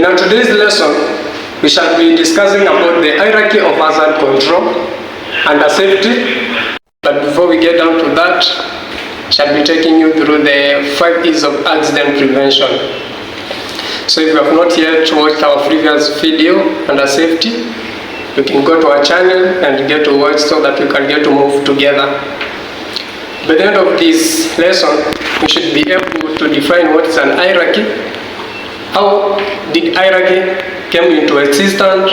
In our today's lesson, we shall be discussing about the hierarchy of hazard control and safety. But before we get down to that, I shall be taking you through the 5 E's of accident prevention. So if you have not yet watched our previous video under safety, you can go to our channel and get to watch so that we can get to move together. By the end of this lesson, we should be able to define what is an hierarchy, how did hierarchy came into existence,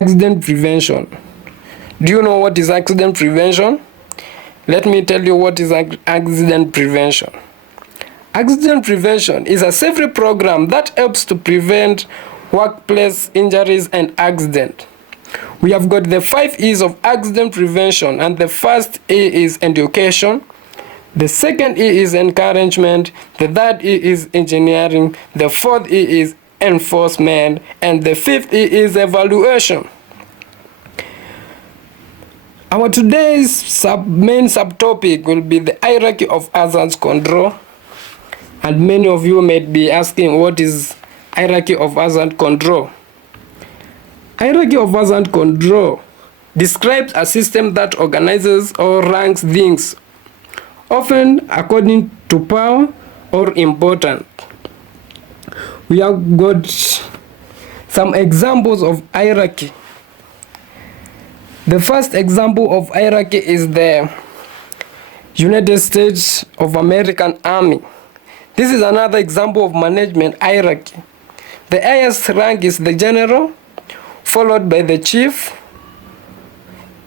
accident prevention. Do you know what is accident prevention? Let me tell you what is accident prevention. Accident prevention is a safety program that helps to prevent workplace injuries and accidents. We have got the 5 E's of accident prevention, and the first E is education, the second E is encouragement, the third E is engineering, the fourth E is enforcement, and the fifth E is evaluation. Our today's main subtopic will be the hierarchy of hazards control, and many of you may be asking, what is hierarchy of hazard control? Hierarchy of hazard control describes a system that organizes or ranks things, often according to power or importance. We have got some examples of hierarchy. The first example of hierarchy is the United States of American Army. This is another example of management hierarchy. The highest rank is the general, followed by the chief,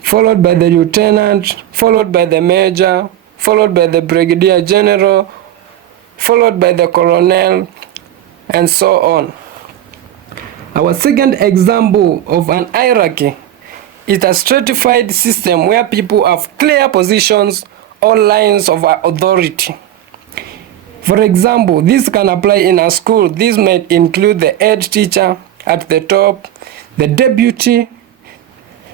followed by the lieutenant, followed by the major, followed by the brigadier general, followed by the colonel, and so on. Our second example of an hierarchy is a stratified system where people have clear positions or lines of authority. For example, this can apply in a school. This might include the head teacher at the top, the deputy,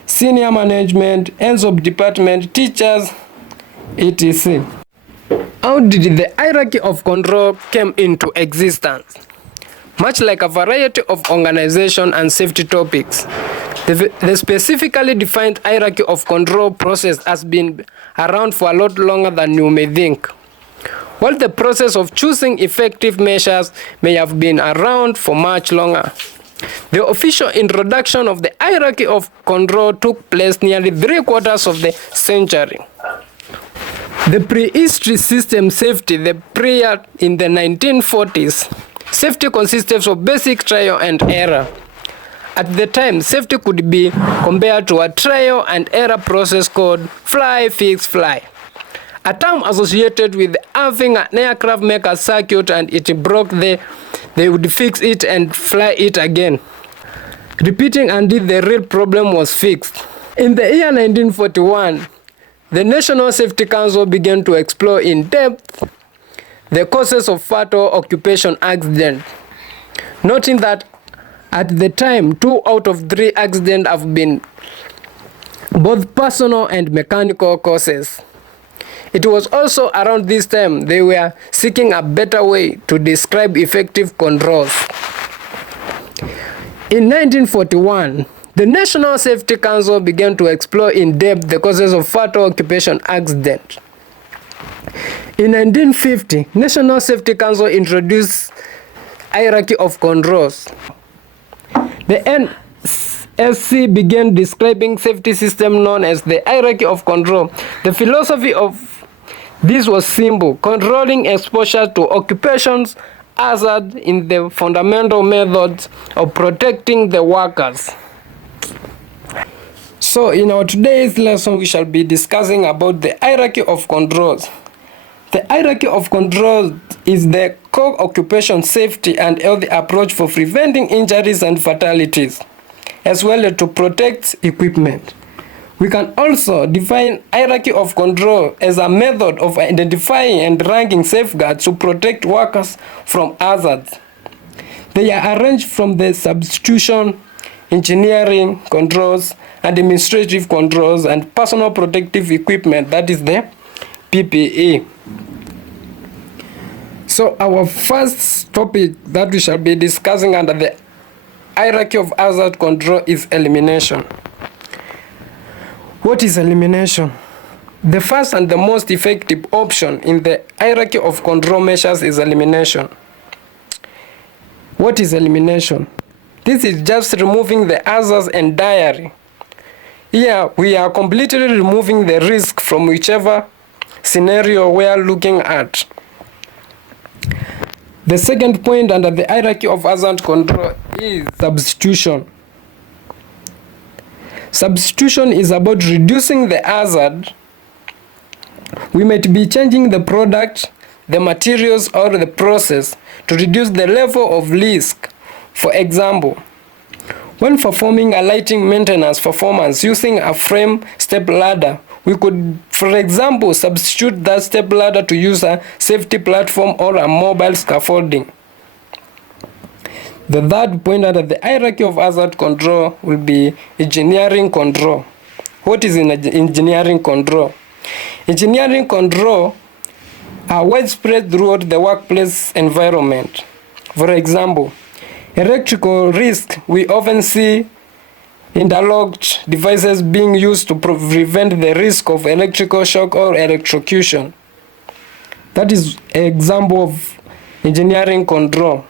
senior management, heads of department, teachers, etc. How did the hierarchy of control came into existence? Much like a variety of organization and safety topics, the specifically defined hierarchy of control process has been around for a lot longer than you may think. While the process of choosing effective measures may have been around for much longer, the official introduction of the hierarchy of control took place nearly 3/4 of the century. The prehistory system safety, the prior in the 1940s, safety consisted of basic trial and error. At the time, safety could be compared to a trial and error process called fly, fix, fly, a term associated with having an aircraft make a circuit and it broke, they would fix it and fly it again, repeating until the real problem was fixed. In the year 1941, the National Safety Council began to explore in depth the causes of fatal occupation accidents, noting that at the time, 2 out of 3 accidents have been both personal and mechanical causes. It was also around this time they were seeking a better way to describe effective controls. In 1941, the National Safety Council began to explore in depth the causes of fatal occupation accidents. In 1950, National Safety Council introduced hierarchy of controls. The NSC began describing safety system known as the hierarchy of control. The philosophy of this was simple: controlling exposure to occupations hazard in the fundamental methods of protecting the workers. So in our today's lesson, we shall be discussing about the hierarchy of controls. The hierarchy of controls is the core occupation safety and healthy approach for preventing injuries and fatalities, as well as to protect equipment. We can also define hierarchy of control as a method of identifying and ranking safeguards to protect workers from hazards. They are arranged from the substitution engineering controls, administrative controls, and personal protective equipment, that is the PPE. So our first topic that we shall be discussing under the hierarchy of hazard control is elimination. What is elimination? The first and the most effective option in the hierarchy of control measures is elimination. What is elimination? This is just removing the hazards entirely. Here we are completely removing the risk from whichever scenario we are looking at. The second point under the hierarchy of hazard control is substitution. Substitution is about reducing the hazard. We might be changing the product, the materials, or the process to reduce the level of risk. For example, when performing a lighting maintenance performance using a frame step ladder, we could, for example, substitute that step ladder to use a safety platform or a mobile scaffolding. The third point under the hierarchy of hazard control will be engineering control. What is engineering control? Engineering control are widespread throughout the workplace environment. For example, electrical risk, we often see interlocked devices being used to prevent the risk of electrical shock or electrocution. That is an example of engineering control.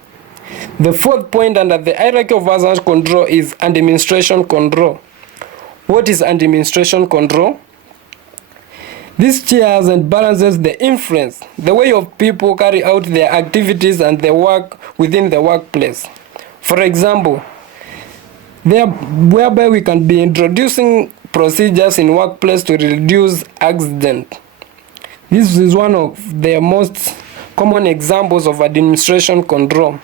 The fourth point under the hierarchy of hazard control is administration control. What is administration control? This chairs and balances the influence, the way of people carry out their activities and their work within the workplace. For example, whereby we can be introducing procedures in workplace to reduce accident. This is one of the most common examples of administration control.